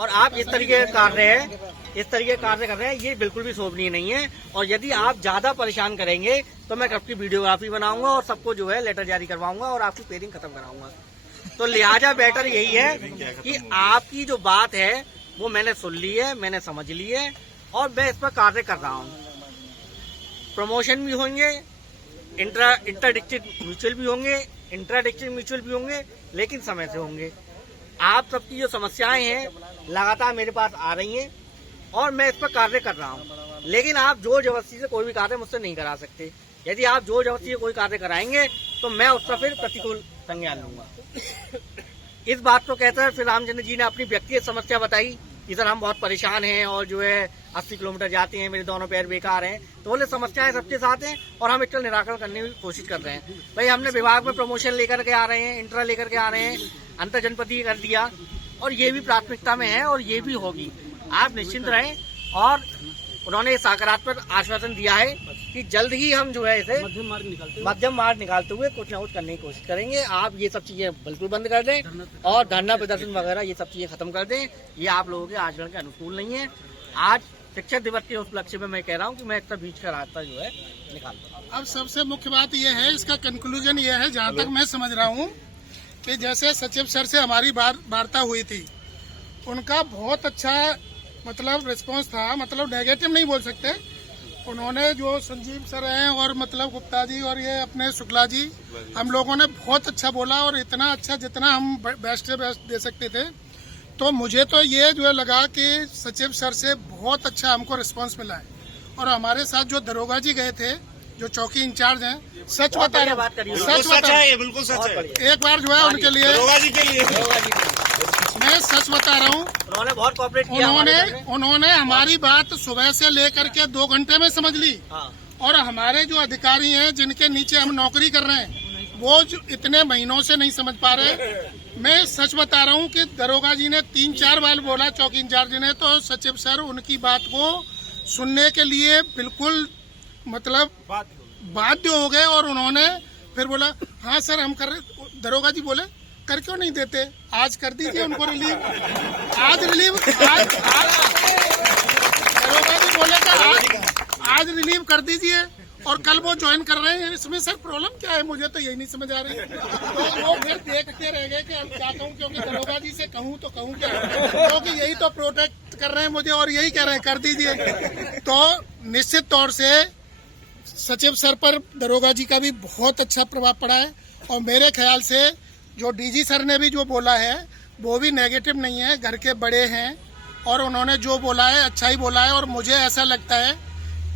और आप इस तरीके के कार्य कर रहे हैं, ये बिल्कुल भी शोभनीय नहीं है। और यदि आप ज्यादा परेशान करेंगे तो मैं आपकी वीडियोग्राफी बनाऊंगा और सबको जो है लेटर जारी करवाऊंगा और आपकी पेयरिंग खत्म कराऊंगा। तो लिहाजा बेटर यही है कि आपकी जो बात है वो मैंने सुन ली है, मैंने समझ ली है और मैं इस पर कार्य कर रहा हूँ। प्रमोशन भी होंगे, इंटरडिस्ट्रिक्ट म्यूचुअल भी होंगे, इंट्राडिस्ट्रिक्ट म्यूचुअल भी होंगे, लेकिन समय से होंगे। आप सबकी जो समस्याएं हैं लगातार मेरे पास आ रही हैं और मैं इस पर कार्य कर रहा हूं। लेकिन आप जोर जबरदस्ती से कोई भी कार्य मुझसे नहीं करा सकते। यदि आप जोर जबरदस्ती से कोई कार्य कराएंगे तो मैं उसका फिर प्रतिकूल संज्ञान लूंगा। इस बात को कहकर फिर रामचंद्र जी ने अपनी व्यक्तिगत समस्या बताई। इधर हम बहुत परेशान हैं और जो है 80 किलोमीटर जाते हैं, मेरे दोनों पैर बेकार हैं। तो बोले समस्याएं सबके साथ हैं और हम इसका निराकरण करने की कोशिश कर रहे हैं। भाई हमने विभाग में प्रमोशन लेकर के आ रहे हैं, इंट्रा लेकर के आ रहे हैं, अंतर जनपदीय कर दिया और ये भी प्राथमिकता में है और ये भी होगी। आप निश्चिंत रहें। और उन्होंने सकारात्मक आश्वासन दिया है कि जल्द ही हम जो है इसे मध्यम मार्ग निकालते हुए कुछ न कुछ करने की कोशिश करेंगे। आप ये सब चीजें बिल्कुल बंद कर दें और धरना प्रदर्शन वगैरह ये सब चीजें खत्म कर दें। ये आप लोगों के आचरण के अनुकूल नहीं है। आज शिक्षक दिवस के उपलक्ष्य में मैं कह रहा हूँ कि मैं इसका बीच का रास्ता जो है निकालता हूँ। अब सबसे मुख्य बात यह है, इसका कंक्लूजन ये है, जहाँ तक मैं समझ रहा हूँ कि जैसे सचिव सर से हमारी वार्ता हुई थी, उनका बहुत अच्छा रिस्पांस था। नेगेटिव नहीं बोल सकते। उन्होंने जो संजीव सर हैं और गुप्ता जी और ये अपने शुक्ला जी, हम लोगों ने बहुत अच्छा बोला और इतना अच्छा जितना हम बेस्ट से बेस्ट दे सकते थे। तो मुझे तो ये जो है लगा कि सचिव सर से बहुत अच्छा हमको रिस्पांस मिला है। और हमारे साथ जो दरोगा जी गए थे, जो चौकी इंचार्ज हैं, सच बता रहे हैं, सच बता रहे हैं, बिल्कुल सच है। एक बार जो है उनके लिए मैं सच बता रहा हूँ, उन्होंने बहुत कोऑपरेट किया। उन्होंने हमारी बात सुबह से लेकर के 2 घंटे में समझ ली। और हमारे जो अधिकारी हैं जिनके नीचे हम नौकरी कर रहे हैं, वो जो इतने महीनों से नहीं समझ पा रहे। मैं सच बता रहा हूँ कि दरोगा जी ने 3-4 बार बोला, चौकी इंचार्ज ने, तो सचिव सर उनकी बात को सुनने के लिए बिल्कुल बाध्य हो गए। और उन्होंने फिर बोला हाँ सर हम कर रहे। दरोगा जी बोले कर क्यों नहीं देते, आज कर दीजिए उनको रिलीव। आज दरोगा जी बोले था आज रिलीव कर दीजिए और कल वो ज्वाइन कर रहे हैं। इसमें सर प्रॉब्लम क्या है, मुझे तो यही नहीं समझ आ रही। तो वो फिर देखते रह गए कि हम क्या कहूँ, क्योंकि दरोगा जी से कहूँ तो कहूँ क्या, क्योंकि यही तो प्रोटेक्ट कर रहे हैं मुझे और यही कह रहे हैं कर दीजिए। तो निश्चित तौर से सचिव सर पर दरोगा जी का भी बहुत अच्छा प्रभाव पड़ा है। और मेरे ख्याल से जो डीजी सर ने भी जो बोला है वो भी नेगेटिव नहीं है। घर के बड़े हैं और उन्होंने जो बोला है अच्छा ही बोला है। और मुझे ऐसा लगता है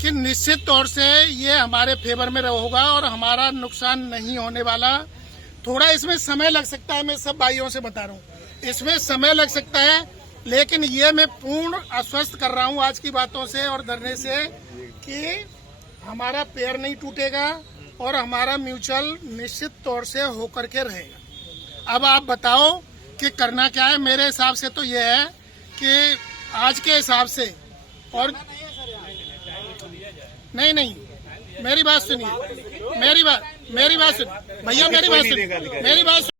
कि निश्चित तौर से ये हमारे फेवर में होगा और हमारा नुकसान नहीं होने वाला। थोड़ा इसमें समय लग सकता है, मैं सब भाइयों से बता रहा हूँ, इसमें समय लग सकता है, लेकिन ये मैं पूर्ण आश्वस्त कर रहा हूँ आज की बातों से और धरने से कि हमारा पैर नहीं टूटेगा और हमारा म्यूचुअल निश्चित तौर से होकर के रहेगा। अब आप बताओ कि करना क्या है। मेरे हिसाब से तो ये है कि आज के हिसाब से, और नहीं मेरी बात सुनिए, मेरी बात सुनिए भैया, मेरी बात सुनिए।